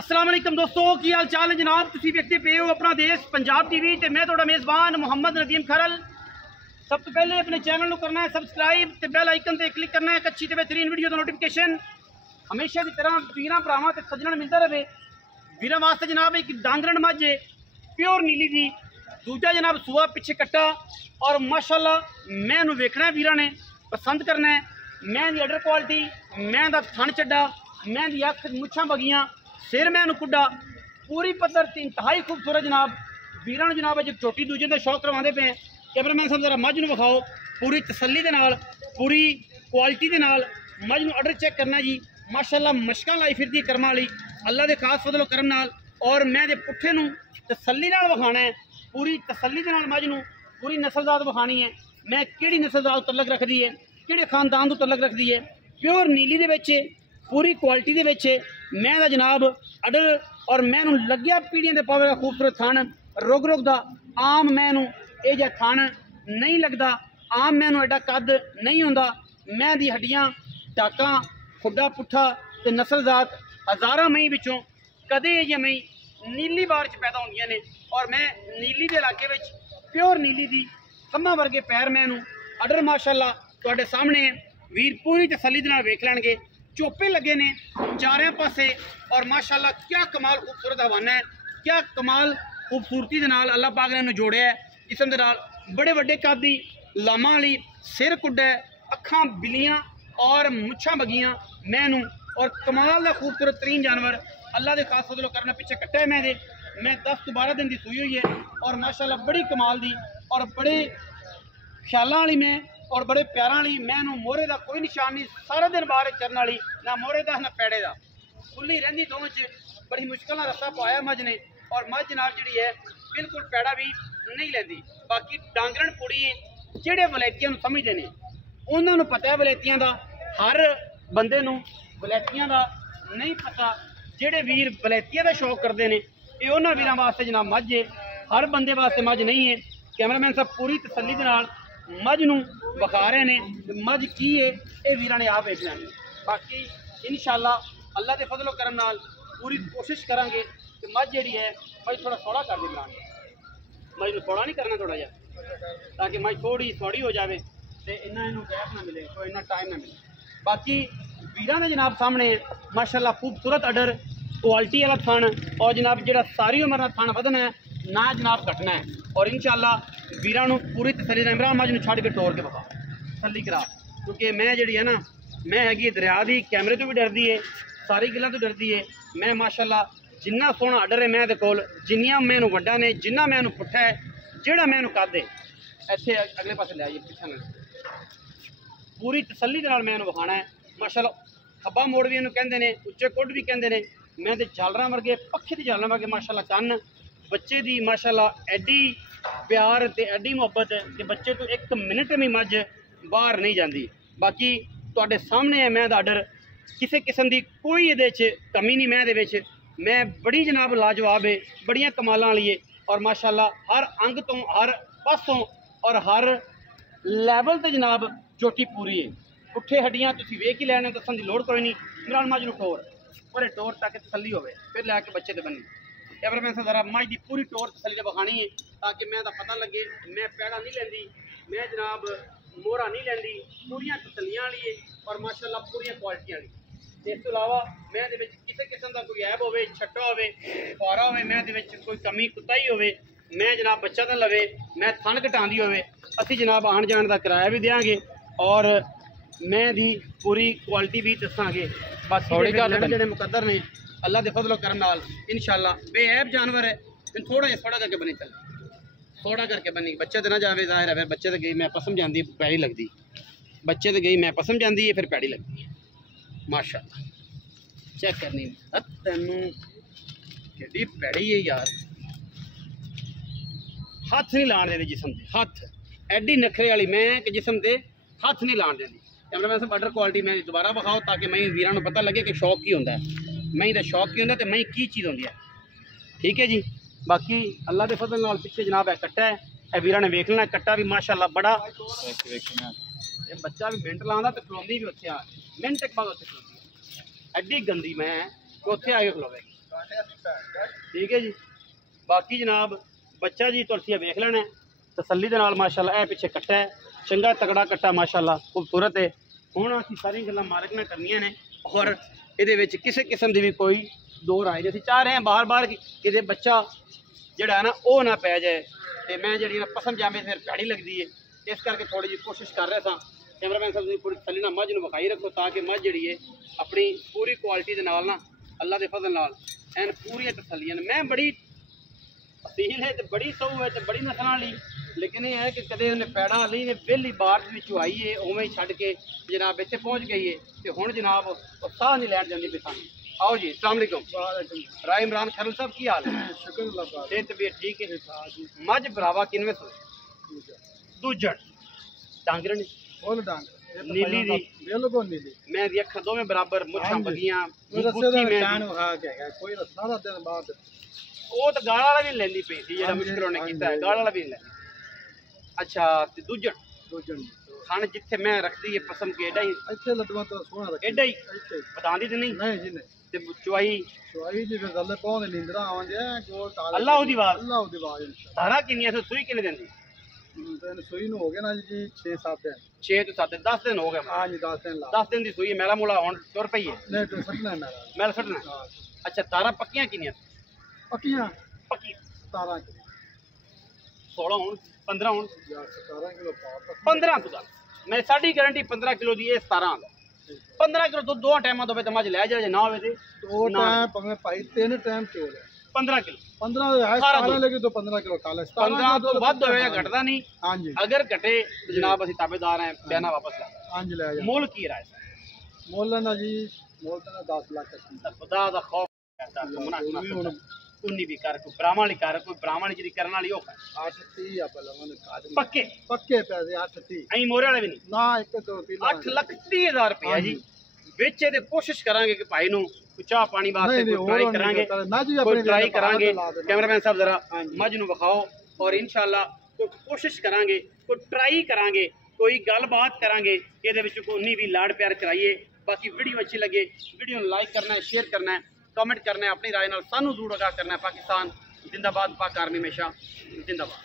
अस्सलाम वालेकुम दोस्तों, की हाल चाल है जनाब। तुसी देखते पे हो अपना देश पंजाब टीवी ते मैं तुहाडा मेज़बान मुहम्मद नदीम खरल। सब तो पहले अपने चैनल को करना है सबसक्राइब ते बेल आइकन ते क्लिक करना है। एक अच्छी ते बेहतरीन वीडियो का नोटिफिकेशन हमेशा की तरह वीरां भरावां ते सज्जणां मिलता रहे। वीरां वास्ते जनाब एक डांगरन मझ प्योर नीली दी, दूजा जनाब सूआ पिछे कट्टा और माशाअल्लाह मैं नूं वेखना है, वीरां ने पसंद करना है। मैं दी अडर क्वालिटी, मैं दा थन चड्डा, मैं दी अख मुछां बगियां, सिर मैं कुड्डा पूरी पत्थर इंतहाई खूबसूरत जनाब। वीरां नूं जनाब अज चोटी दूजे का शौक करवाते पे। कैमरामैन साहब जरा मझ नूं विखाओ पूरी तसल्ली दे नाल, पूरी क्वालिटी दे नाल मझ नूं अडर चेक करना जी। माशाअल्लाह मशकां लाई फिरदी करम वाली अल्लाह के खास फजलो करम नाल। और मैं दे पुट्ठे नूं तसल्ली नाल विखाना है, पूरी तसल्ली दे नाल मझ नूं पूरी नस्लजात विखानी है। मैं किहड़ी नस्लजात तलक रखदी है, किहड़े खानदान तो तलक रखदी है। प्योर नीली दे विच पूरी क्वालिटी दे विच मैं दा जनाब अडर और मैनू लग्या पीढ़ियां दे पावे खूबसूरत थन रुग रुग दा। आम मैनू ये जिहा थन नहीं लगता, आम मैनू एडा कद नहीं होंदा। मैं दी हड्डियां टाकां खुड्डा पुट्ठा ते नस्लजात हज़ारां मई विचों कदे ये मई नीली बार च पैदा होंदियां ने। और मैं नीली दे इलाके विच प्योर नीली दी खम्मा वर्गे पैर मैनू अडर माशाअल्लाह तुहाडे सामने वीर पूरी तसल्ली दे नाल वेख लैणगे। चोपे लगे ने चारे पासे और माशाअल्लाह क्या कमाल खूबसूरत हवाना है, क्या कमाल खूबसूरती दे नाल अल्लाह पाक ने इन्हूं जोड़िया है। जिसम दे नाल बड़े बड़े कद लामा वाली, सिर कुड्डा, अखां बिलियां और मुछां बगियां मैनू और कमाल का खूबसूरत तरीन जानवर अल्लाह के खास फजलो करना पिछे कट्टा है। मैं 10 to 12 दिन की सूई हुई है और माशाअल्लाह बड़ी कमाल दी और बड़े ख्यालों वाली मैं और बड़े प्यारा वाली मैनू मोहरे का कोई निशान नहीं। सारा दिन बाहर चरन वाली, ना मोहरे का ना पैड़े का, खुली रही दोनों च। बड़ी मुश्किल रस्सा पाया मझ ने और मझ जनाब जी है बिल्कुल पैड़ा भी नहीं लेंदी। बाकी डांगरन कुड़ी जेड़े वलैतियां समझते हैं उन्होंने पता है वलैतियां का, हर बंदे नूं वलैतियां का नहीं पता। जेड़े वीर वलैतियां का शौक करते हैं ये उन्होंने वीरां वास्ते जनाब मझ है, हर बंदे वास्ते मझ नहीं है। कैमरामैन साहब पूरी तसल्ली दे नाल मझ नूं विखा रहे हैं। मझ की है ये वीरां ने आप वेख लैनी। बाकी इंशाअल्लाह अल्लाह के फजलो करम नाल पूरी कोशिश करांगे कि मझ जिहड़ी है मझ थोड़ा थोड़ा कर दी बनांगे। मझ नूं थोड़ा नहीं करना थोड़ा जिहा, ताकि मझ थोड़ी थोड़ी हो जाए तो इन्ना इन्हूं गैप ना मिले, तो इन्ना टाइम ना मिले। बाकी वीरां दे जनाब सामने माशाअल्लाह खूबसूरत अडर क्वालिटी वाला थन और जनाब जिहड़ा सारी उम्र दा थन वधना है ना जनाब घटना है। और इंशाअल्लाह वीरां नूं पूरी तसल्ली नाल इमरान मझ नूं छड्ड के तोड़ के विखा तसल्ली करा। क्योंकि मैं जिहड़ी है ना मैं हैगी दरिया दी, कैमरे तो भी डरदी है, सारी गल्लां तो डरदी है। मैं माशाअल्लाह जिन्ना सोहना अडर है मैं दे कोल, जिन्नियां मैनू वड्डा ने, जिन्ना मैनू पुट्ठा है, जेड़ा मैनू कद है इत्थे अगले पासे ले आइए पिछे न पूरी तसल्ली दे नाल मैनू विखाना है। माशाअल्लाह खब्बा मोड़ भी इन्हूं कहंदे ने, उच्चे कुड भी कहंदे ने। मैं ते झालरां वर्गे पक्षी दी झालरां वर्गे माशाअल्लाह कन्न बच्चे दी माशाअल्लाह एडी प्यार ते एडी मुहब्बत कि बच्चे तो एक मिनट में मझ बाहर नहीं जाती। बाकी तुहाडे सामने है मैं दा अडर, किसी किस्म की कोई ये कमी नहीं मैं दे विच। मैं बड़ी जनाब लाजवाब है, बड़ियां कमालां वाली है और माशाअल्लाह हर अंग तो हर पासों और हर लैवल ते जनाब चोटी पूरी है। पुट्ठे हड्डियां तुसीं वेख ही लैने, दस्सण की लोड़ कोई नहीं। इमरान मझ नूं टोर पर टोर तक तसल्ली होवे फिर लैके बच्चे ते बनी। कैमरामैन साहब जरा मझ की पूरी टोर तसल्ली ने विखानी है ताकि मैं दा पता लगे। मैं पैड़ा नहीं लैंदी, मैं जनाब मोहरा नहीं लैंदी, पूरियां तसल्लियां वाली है और माशाअल्लाह पूरियां क्वालिटी वाली। इस तो इलावा मैं दे विच किसी किस्म का कोई ऐब होवे, छट्टा होवे, फुआरा होवे, मैं दे विच कोई कमी कुताही होवे, मैं जनाब बच्चा तो लवे, मैं थन घटांदी होवे, असीं जनाब आण जाण का किराया भी देंगे और मैं दी पूरी क्वालिटी भी दसांगे। बाकी जेडे मुकद्दर ने अल्लाह के फजलो करम नाल इंशाअल्लाह बेऐब जानवर है। थोड़ा जिहा थोड़ा करके बनी, चल थोड़ा करके बनी, बच्चे तो ना जावे जाहिर है। फिर बच्चे तो गई मैं पसम जाती पैड़ी लगती, बच्चे तो गई मैं पसम जाती है फिर पैड़ी लगती है। माशाअल्लाह चेक करनी तेनू कि पैड़ी है यार, हथ नहीं लाण देती जिसम से, हथ एडी नखरे वाली मैं कि जिसम से हथ नहीं लाण देती। कैमरामैन साहब अडर क्वालिटी मैं दोबारा विखाओ ताकि मई वीरां नूं पता लगे कि शौक की होंदा है, मई का शौक की होंदा ते मई की चीज़ होंदी है। ठीक है जी। बाकी अल्लाह के फजल नाल पिछे जनाब है कट्टा है, ए वीरां ने वेख लेना कट्टा भी माशाअल्लाह बड़ा बच्चा भी मिनट लांदा ते खलोंदी भी उत्थे आ मिनट एक बाद उत्थे खलोंदी एडी गंदी मैं कि उत्थे आके खलोवे। ठीक है जी। बाकी जनाब बच्चा जी तुसी वेख लेना तसल्ली दे नाल माशाअल्लाह। ए पिछे कट्टा है चंगा तगड़ा कट्टा माशाअल्लाह खूबसूरत है। हुण असीं सारी गल्लां मालिक ने करनियां ने और इहदे विच किसी किस्म दी भी कोई दो राय नहीं। असीं चाह रहे हैं बार बार कि इहदे बच्चा जिहड़ा है ना ओह ना पै जाए ते मैं जिहड़ी ना पसम जामे फिर भैड़ी लगदी है, इस करके थोड़ी जी कोशिश कर रहे सां। कैमरामैन साहब पूरी तसल्ली नाल मझ नूं विखाई रखो ताकि मझ जिहड़ी है अपनी पूरी क्वालिटी दे नाल ना अल्लाह दे फजल नाल एन पूरी तसल्लियां ने। मैं बड़ी असील है तो बड़ी सऊ है तो बड़ी नस्ल वाली, लेकिन यह है कि कदे उन्हें पैड़ा ली ने वेली बार आई है उवें ही छड्ड के जनाब इत्थे पहुँच गई है तो हुण जनाब साह नहीं लैण जांदी पई सानूं। आओ जी अस्सलाम वालेकुम। राय इमरान खरल साहब की हाल है? शुक्र अल्लाह का। तबीयत ठीक है? मझ भरावा किनवे सो? दूजड़ डांगर ने फुल डांगर नीली दी बिल्कुल नीली। मैं दी अखां दोवें बराबर मुछां बगियां गुत्ती में कोई सारा दिन बाद ਉਹ ਤਾਂ ਗਾਲ ਵਾਲਾ ਵੀ ਲੈਂਦੀ ਪਈ ਸੀ ਜਿਹੜਾ ਮੁਸ਼ਕਿਲ ਉਹਨੇ ਕੀਤਾ ਹੈ, ਗਾਲ ਵਾਲਾ ਵੀ ਨਹੀਂ ਲੈਂਦੀ। ਅੱਛਾ ਤੇ ਦੂਜਣ ਖਾਣ ਜਿੱਥੇ ਮੈਂ ਰੱਖਦੀ ਹੈ ਪਸੰਦ ਕੇ ਐਡਾ ਹੀ ਇੱਥੇ ਲੱਡੂਆਂ ਤੋਂ ਸੋਹਣਾ ਰੱਖੀ ਐਡਾ ਹੀ ਬਤਾਉਂਦੀ ਤੇ ਨਹੀਂ ਨਹੀਂ ਜੀ ਨਹੀਂ ਤੇ ਚੁਆਈ ਦੀ ਫਿਰ ਗੱਲੇ ਪਾਉਂਦੇ ਨੀਂਦਰਾ ਆਉਂਦੇ ਗੋਲ ਤਾਲ ਅੱਲਾਹ ਉਹਦੀ ਆਵਾਜ਼ ਧਾਰਾ ਕਿੰਨੀਆਂ ਤੋਂ ਸੂਈ ਕਿੰਨੇ ਦਿੰਦੀ? ਤੈਨੂੰ ਸੂਈ ਨੂੰ ਹੋ ਗਿਆ ਨਾ ਜੀ 6-7 ਦਿਨ 6 ਤੋਂ 7 10 ਦਿਨ ਹੋ ਗਏ। ਹਾਂ ਜੀ 10 ਦਿਨ 10 ਦਿਨ ਦੀ ਸੂਈ ਮੇਲਾ ਮੂਲਾ ਹੁਣ ਤੁਰ ਪਈ ਹੈ? ਨਹੀਂ ਤੂੰ ਸੱਟਣਾ ਮੈਲ ਸੱਟਣਾ। ਅੱਛਾ ਤਾਰਾ ਪੱਕੀਆਂ ਕਿੰਨੀਆਂ? पक्कियां पक्की 17 किलो 16 होण 15 होण 17 किलो 15 तो गल मैं साडी गारंटी 15 किलो दी 17 दा 15 किलो तो दो टाइम तो मज लै जा ना होवे ते दो टाइम भावे भाई तीन टाइम चोल 15 किलो 15 है 17 लेके तो 15 किलो खा ले 15 तो ਵੱਧ ਹੋਵੇ ਘਟਦਾ ਨਹੀਂ। हां जी अगर घटे तो जनाब ਅਸੀਂ ताबेदार हैं बयाना वापस ले। हां जी ले जा। मोल की राय? मोल ना जी मोल तो 10 लाख खुदा दा खौफ है मुना उन्नी भी कर कोई ब्राह्मण कर कोई ब्राह्मण जी करने वाली 8-30 आप लवन पक्के पक्के पैसे 8-30 आई मोरे वाले भी नहीं ना 8,30,000 रुपया जी बेचे ते कोशिश करांगे कि भाई नु चाह पानी वास्ते कोई ट्राई करांगे कोई ट्राई करांगे। कैमरामैन साहब जरा मझ नु विखाओ और इंशाल्लाह कोई कोशिश करांगे कोई ट्राई करांगे कोई गलबात करांगे इहदे विच कोई उन्नी भी लाड़ प्यार कराइए। बाकी वीडियो अच्छी लगे वीडियो लाइक करना है शेयर करना है कमेंट करना है अपनी राय नाल सानू जरूर आगाह करना है। पाकिस्तान जिंदाबाद पाक आर्मी हमेशा जिंदाबाद।